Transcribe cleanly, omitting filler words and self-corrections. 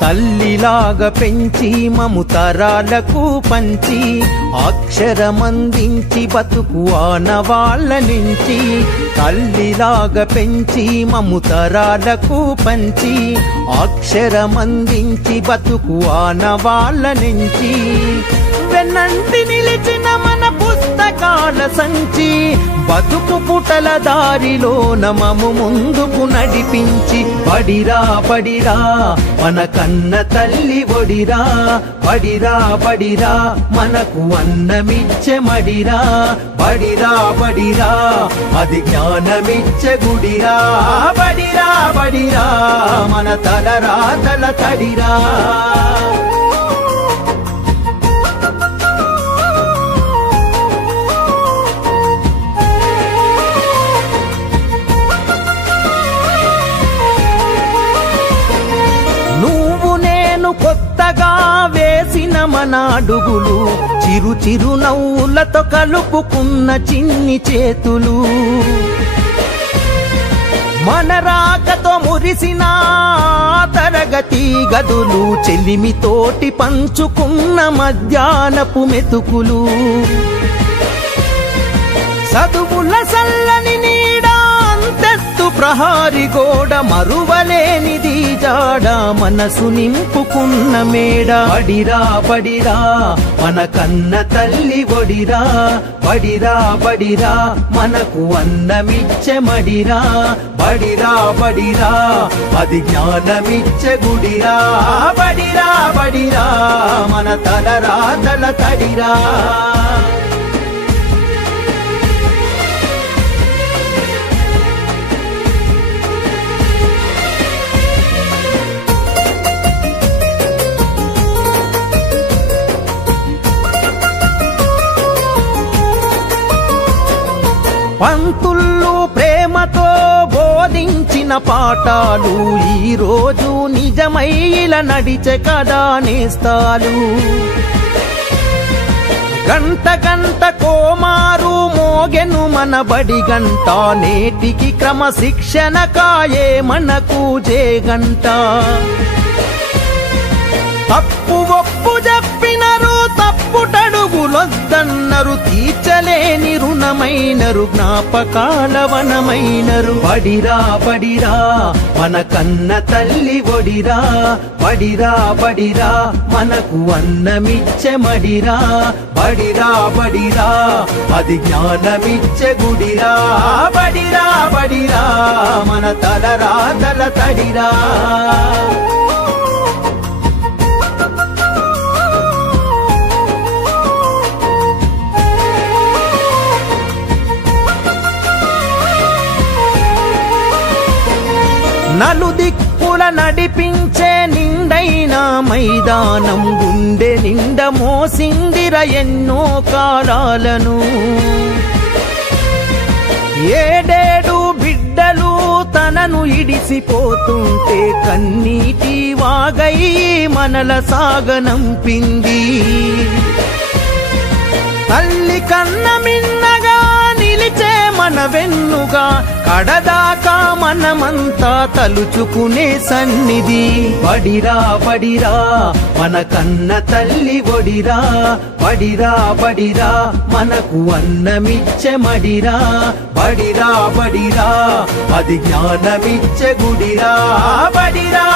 తల్లిలాగా పెంచి మము తరాలకు పంచి అక్షరమందించి బతుకు ఆనవాళ్ళ నుంచి తల్లిలాగా పెంచి మము తరాలకు పంచి అక్షరమందించి బతుకు ఆనవాళ్ళ నుంచి వెన్నంటి నిలిచిన మన పుస్తకాల సంచి బతుకు పుటల దారిలో నమము ముందుకు నడిపించి బడిరా బడిరా మన కన్న తల్లి ఒడిరా బడిరా బడిరా మనకు అన్నమిచ్చే మడిరా బడిరా బడిరా అది జ్ఞానమిచ్చే గుడిరా బడిరా బడిరా మన తలరాతల తడిరా కొత్తగా వేసిన మన అడుగులు చిరు చిరు నవ్వులతో కలుపుకున్న చిన్ని చేతులు మన రాకతో మురిసిన తరగతి గదులు చెలిమితోటి పంచుకున్న మధ్యాహ్నపు మెతుకులు చదువుల సల్లని నీడా అంతెత్తు ప్రహారి గోడ మరువలేనిది జాడ మనసు నింపుకున్న మేడ బడిరా బడిరా మన కన్న తల్లి ఒడిరా బడిరా బడిరా మనకు అన్నమిచ్చే మడిరా బడిరా బడిరా అది జ్ఞానమిచ్చే గుడిరా బడిరా బడిరా మన తలరాతల తడిరా పంతుళ్ళు ప్రేమతో బోధించిన పాఠాలు ఈ రోజు నిజమై ఇలా నడిచే కదా నేస్తాలు గంట గంట కోమారు మోగెను మన బడి గంట నేటికి క్రమశిక్షణ కాయే మనకు జేగంట తప్పు ఒప్పు చెప్పినరు తప్పుటడుగులొద్దన్నరు తీర్చలేని రుణమైనరు జ్ఞాపకాల వనమైనరు బడిరా బడిరా మన కన్న తల్లి ఒడిరా బడిరా బడిరా మనకు అన్నమిచ్చే మడిరా బడిరా బడిరా అది జ్ఞానమిచ్చే గుడిరా బడిరా బడిరా మన తలరాతల తడిరా నలుదిక్కుల నడిపించే నిండైన మైదానం గుండె నిండ మోసిందిర ఎన్నో కాలాలను ఏడేడు బిడ్డలు తనను ఇడిసిపోతుంటే కన్నీటి వాగై మనల సాగనంపింది తల్లి కన్న మిన్నగా నిలిచే మన వెన్నుగా కడదాకా మనమంతా తలుచుకునే సన్నిధి బడిరా బడిరా మన కన్న తల్లి ఒడిరా బడిరా బడిరా మనకు అన్నమిచ్చే మడిరా బడిరా బడిరా అది జ్ఞానమిచ్చే గుడిరా బడిరా